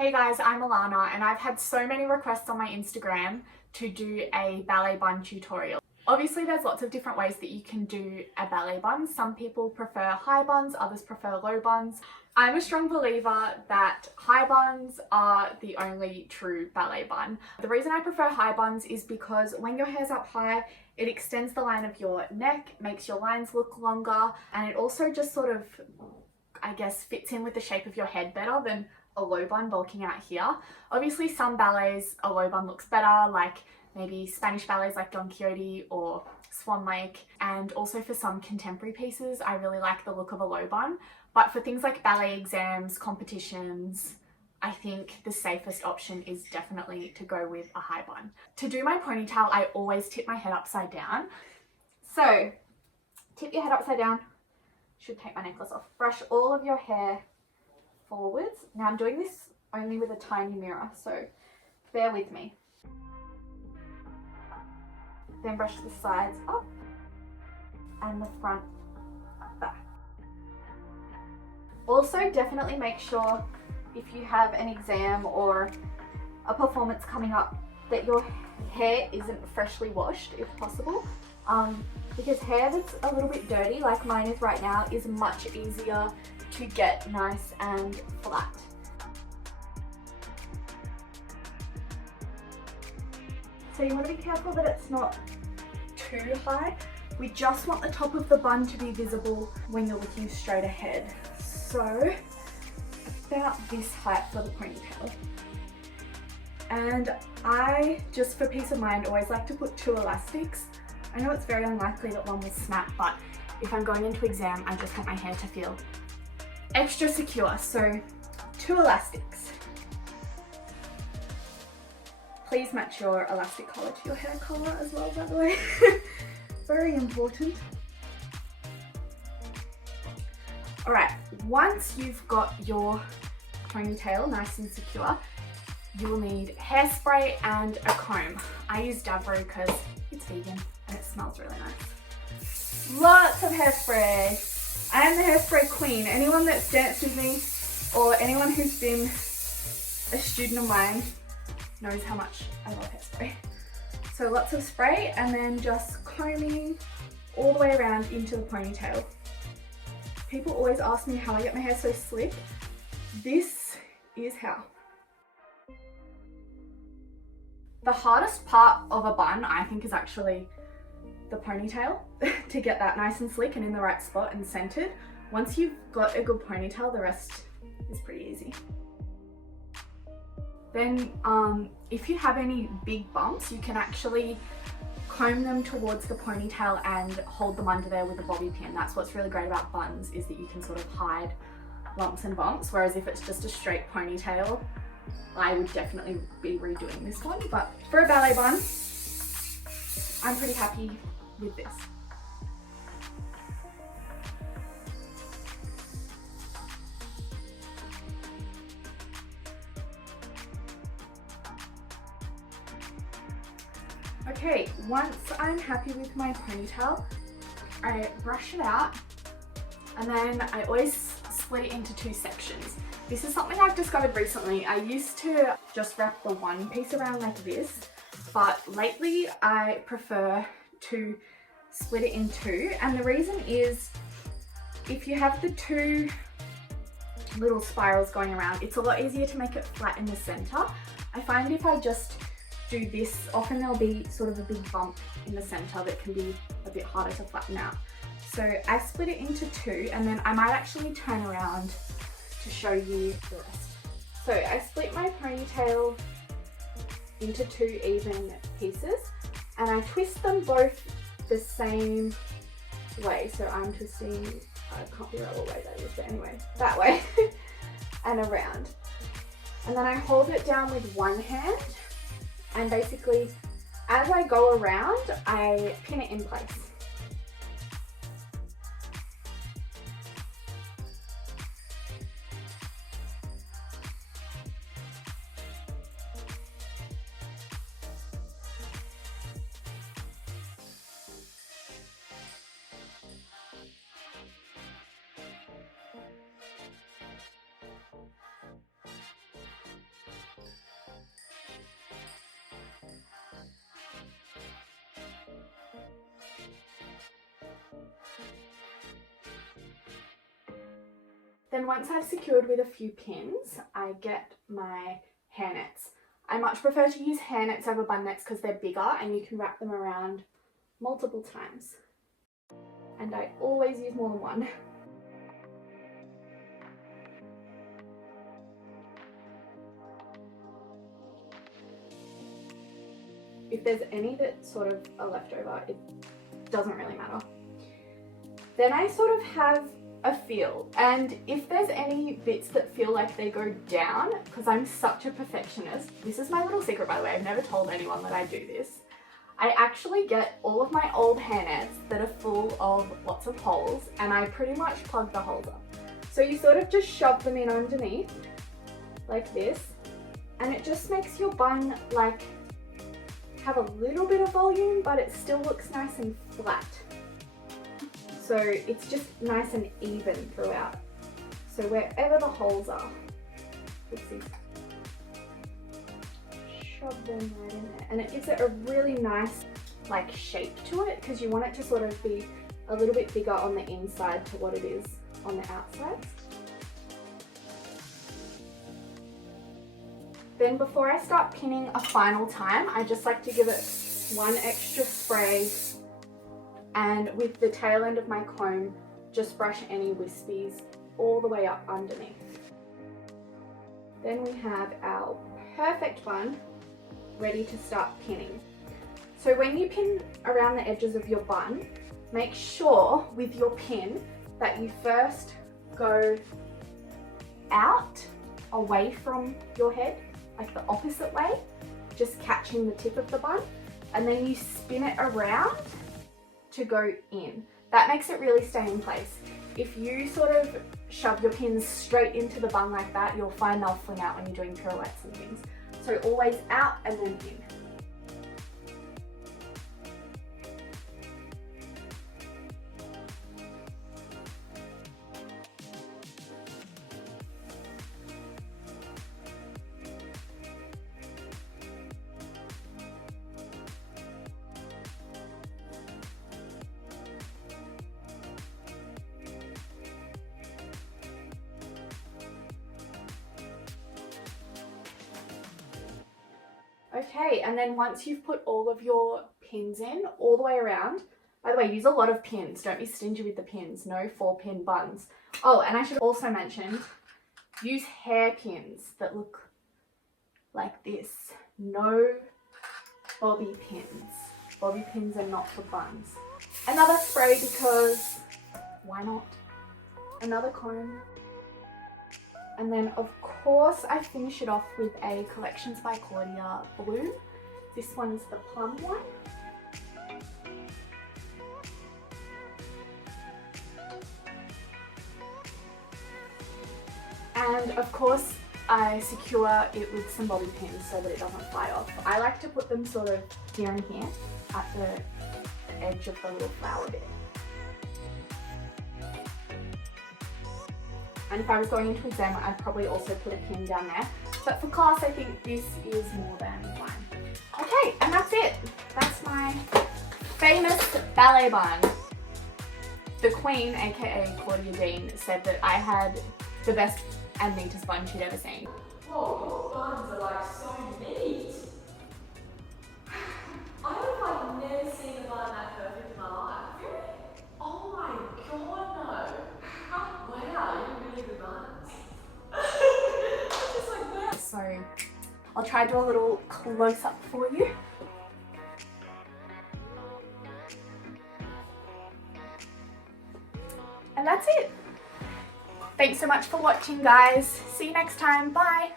Hey guys, I'm Alana and I've had so many requests on my Instagram to do a ballet bun tutorial. Obviously there's lots of different ways that you can do a ballet bun. Some people prefer high buns, others prefer low buns. I'm a strong believer that high buns are the only true ballet bun. The reason I prefer high buns is because when your hair's up high, it extends the line of your neck, makes your lines look longer, and it also just sort of, I guess, fits in with the shape of your head better than a low bun bulking out here. Obviously some ballets a low bun looks better, like maybe Spanish ballets like Don Quixote or Swan Lake, and also for some contemporary pieces I really like the look of a low bun. But for things like ballet exams, competitions, I think the safest option is definitely to go with a high bun. To do my ponytail, I always tip my head upside down. So tip your head upside down. Should take my necklace off. Brush all of your hair forwards. Now I'm doing this only with a tiny mirror, so bear with me. Then brush the sides up and the front back. Also, definitely make sure if you have an exam or a performance coming up that your hair isn't freshly washed if possible. Because hair that's a little bit dirty, like mine is right now, is much easier to get nice and flat. So you want to be careful that it's not too high. We just want the top of the bun to be visible when you're looking straight ahead. So about this height for the ponytail. And I, just for peace of mind, always like to put 2 elastics. I know it's very unlikely that one will snap, but if I'm going into exam, I just want my hair to feel extra secure. So 2 elastics. Please match your elastic color to your hair color as well, by the way. Very important. All right, once you've got your ponytail nice and secure, you'll need hairspray and a comb. I use Davro because it's vegan and it smells really nice. Lots of hairspray. I am the hairspray queen. Anyone that's danced with me or anyone who's been a student of mine knows how much I love hairspray. So lots of spray and then just combing all the way around into the ponytail. People always ask me how I get my hair so slick. This is how. The hardest part of a bun, I think, is actually the ponytail to get that nice and slick and in the right spot and centered. Once you've got a good ponytail, the rest is pretty easy. Then if you have any big bumps, you can actually comb them towards the ponytail and hold them under there with a bobby pin. That's what's really great about buns, is that you can sort of hide lumps and bumps, whereas if it's just a straight ponytail, I would definitely be redoing this one. But for a ballet bun, I'm pretty happy with this. Okay, once I'm happy with my ponytail, I brush it out and then I always split it into 2 sections. This is something I've discovered recently. I used to just wrap the one piece around like this, but lately I prefer to split it in 2. And the reason is, if you have the 2 little spirals going around, it's a lot easier to make it flat in the center. I find if I just do this, often there'll be sort of a big bump in the center that can be a bit harder to flatten out. So I split it into 2, and then I might actually turn around to show you the rest. So I split my ponytail into 2 even pieces, and I twist them both the same way. So I'm twisting, I can't figure out what way that is, but anyway, that way and around. And then I hold it down with one hand, and basically as I go around, I pin it in place. Then once I've secured with a few pins, I get my hair nets. I much prefer to use hair nets over bun nets because they're bigger and you can wrap them around multiple times. And I always use more than one. If there's any that sort of are left over, it doesn't really matter. Then I sort of have a feel, and if there's any bits that feel like they go down, because I'm such a perfectionist, this is my little secret by the way, I've never told anyone that I do this. I actually get all of my old hair nets that are full of lots of holes and I pretty much plug the holes up. So you sort of just shove them in underneath like this, and it just makes your bun like have a little bit of volume, but it still looks nice and flat. So it's just nice and even throughout. So wherever the holes are, oopsie, shove them right in there. And it gives it a really nice like shape to it, because you want it to sort of be a little bit bigger on the inside to what it is on the outside. Then before I start pinning a final time, I just like to give it one extra spray, and with the tail end of my comb, just brush any wispies all the way up underneath. Then we have our perfect bun ready to start pinning. So when you pin around the edges of your bun, make sure with your pin that you first go out away from your head, like the opposite way, just catching the tip of the bun, and then you spin it around to go in. That makes it really stay in place. If you sort of shove your pins straight into the bun like that, you'll find they'll fling out when you're doing pirouettes and things. So always out and then in. Okay, and then once you've put all of your pins in all the way around, by the way, use a lot of pins, don't be stingy with the pins, no 4-pin buns. Oh, and I should also mention, use hair pins that look like this, no bobby pins. Bobby pins are not for buns. Another spray because why not? Another comb. And then of course I finish it off with a Collections by Claudia blue. This one's the plum one. And of course I secure it with some bobby pins so that it doesn't fly off. I like to put them sort of here and here at the edge of the little flower bit. And if I was going into exam, I'd probably also put a pin down there. But for class, I think this is more than fine. Okay, and that's it. That's my famous ballet bun. The Queen, aka Claudia Dean, said that I had the best and neatest bun she'd ever seen. Whoa, your buns are like so neat. I have like never seen a bun that perfect in my life. Really? Oh my god, no. Wow, you have really good buns. I'm just like, wow. So I'll try to do a little close up for you. And that's it. Thanks so much for watching, guys. See you next time. Bye.